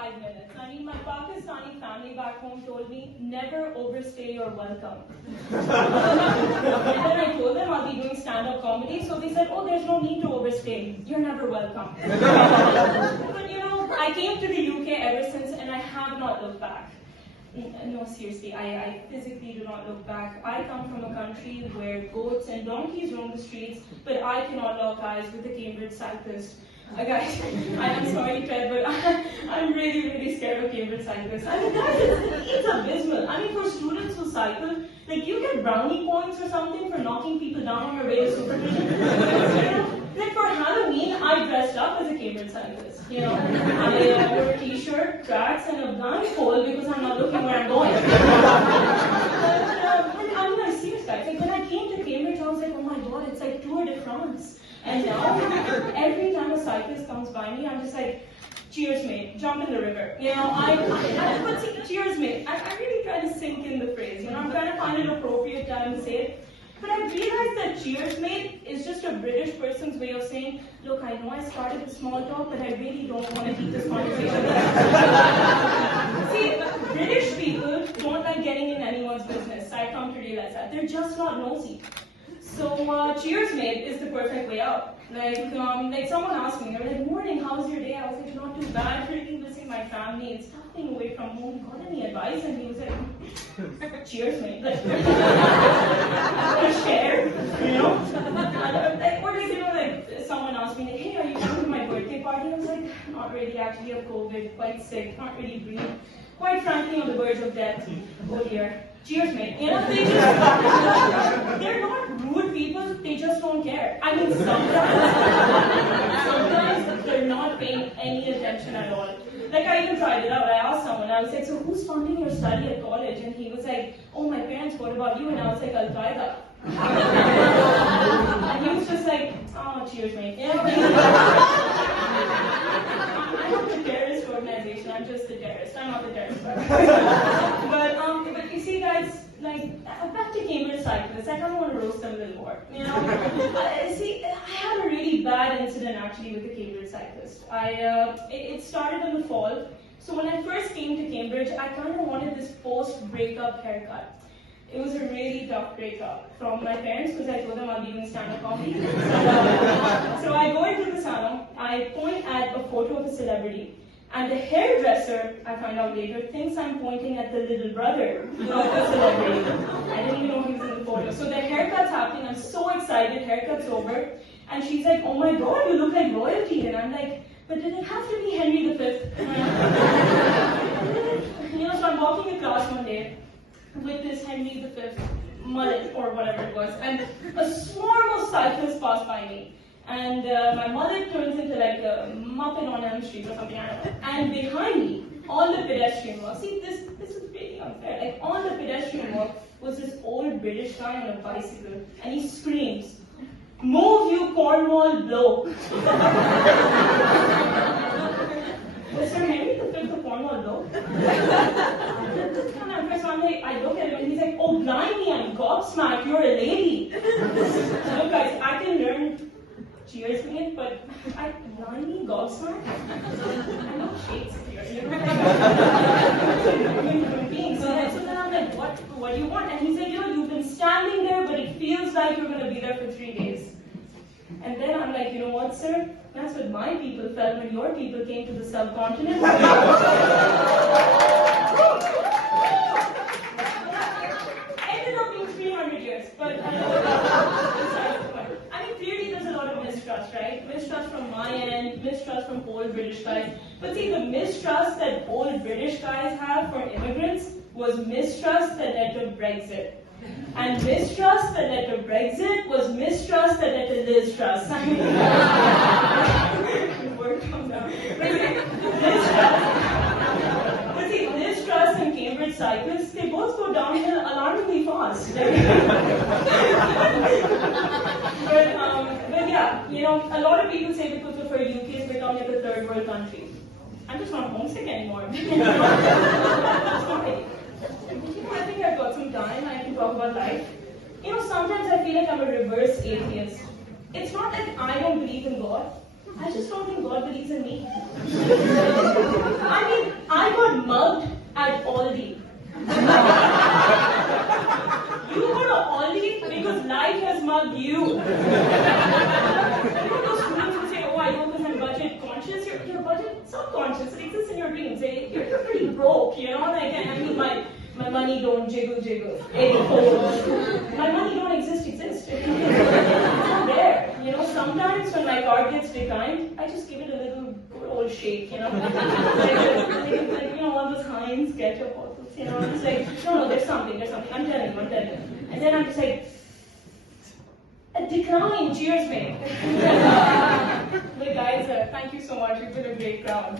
5 minutes. I mean, my Pakistani family back home told me, never overstay your welcome. And then I told them I'll be doing stand-up comedy, so they said, oh, there's no need to overstay. You're never welcome. But you know, I came to the UK ever since, and I have not looked back. No, seriously, I physically do not look back. I come from a country where goats and donkeys roam the streets, but I cannot lock eyes with the Cambridge cyclist. Guys, I'm sorry, Trev, but I'm really, really scared of Cambridge cyclists. I mean, guys, it's abysmal. I mean, for students who cycle, like, you get brownie points or something for knocking people down on your way to supervision. You know, like, for Halloween, I dressed up as a Cambridge cyclist. You know, I wore a t-shirt, tracks, and a blindfold because I'm not looking where I'm going. I'm like, serious, guys. Like, when I came to Cambridge, I was like, oh my god, it's like Tour de France. And now, every time a cyclist comes by me, I'm just like, cheers, mate, jump in the river. You know, but see, cheers, mate. I really try to sink in the phrase. You know, I'm trying to find an appropriate time to say it. But I realized that cheers, mate, is just a British person's way of saying, look, I know I started the small talk, but I really don't want to keep this conversation. See, British people don't like getting in anyone's business. I've come to realize that. They're just not nosy. So, cheers, mate, is the perfect way out. Like someone asked me, they were like, morning, how's your day? I was like, not too bad, really missing my family. It's tough being away from home. Got any advice? And he was like, cheers, mate. Like, share, you know? Or like, you know, like, someone asked me, like, hey, are you coming to my birthday party? I was like, not really, actually, have COVID, quite sick, can't really breathe. Quite frankly, on the verge of death. Oh dear. Cheers, mate. You know, they're not rude people, they just don't care. I mean, sometimes they're not paying any attention at all. Like, I even tried it out. I asked someone, I was like, so who's funding your study at college? And he was like, oh, my parents, what about you? And I was like, Al-Qaeda. And he was just like, oh, cheers, mate. You know, I'm not the terrorist organization, I'm just the terrorist. I'm not the terrorist. But you see, guys, like, back to Cambridge cyclists, I kind of want to roast them a little more, you know? See, I had a really bad incident, actually, with the Cambridge cyclist. It started in the fall, so when I first came to Cambridge, I kind of wanted this post-breakup haircut. It was a really tough breakup from my parents because I told them I'll be doing stand-up comedy. So I go into the salon, I point at a photo of a celebrity, and the hairdresser, I find out later, thinks I'm pointing at the little brother of the celebrity. I didn't even know he was in the photo. So the haircut's happening, I'm so excited, haircut's over, and she's like, oh my god, you look like royalty. And I'm like, but did it have to be Henry V? You know, so I'm walking across one day with this Henry V mullet, or whatever it was, and a swarm of cyclists passed by me. And my mullet turns into like a Muppet on Elm Street or something, I don't know. And behind me, on the pedestrian walk, see, this is really unfair. Like, on the pedestrian walk was this old British guy on a bicycle, and he screams, move, you Cornwall bloke. Mr. Henry V of Cornwall bloke? So I'm like, I look at him and he's like, oh, blimey, I'm gobsmacked, you're a lady. Look, guys, I can learn cheers from it, but blimey, gobsmacked? I'm not Shakespeare, you know? Human beings. So then I'm like, what do you want? And he's like, you know, you've been standing there, but it feels like you're going to be there for 3 days. And then I'm like, you know what, sir? That's what my people felt when your people came to the subcontinent. Ended up being 300 years, but I mean, clearly there's a lot of mistrust, right? Mistrust from my end, mistrust from old British guys. But see, the mistrust that old British guys have for immigrants was mistrust that led to Brexit. And mistrust that led to Brexit was mistrust that led to Liz Truss. I mean, word comes out. But see, Liz Truss and Cambridge cyclists, they both go downhill alarmingly fast. But yeah, you know, a lot of people say because of our UK has become like a third world country. I'm just not homesick anymore. Sorry. I think I've got some time, I can talk about life. You know, sometimes I feel like I'm a reverse atheist. It's not that I don't believe in God, I just don't think God believes in me. I mean, I got mugged at Aldi. You go to Aldi because life has mugged you. You know those students who say, oh, I go because I'm budget conscious. You're budget subconscious. It exists in your dreams. You're pretty broke, you know? Like, I mean, my money don't jiggle. My money don't exist. It's not there. You know, sometimes when my card gets declined, I just give it a little good old shake, you know? like you know, all those Heinz ketchup bottles, you know? It's like, no, there's something. I'm telling you. And then I'm just like, a decline, cheers, mate. But guys, thank you so much. You've been a great crowd.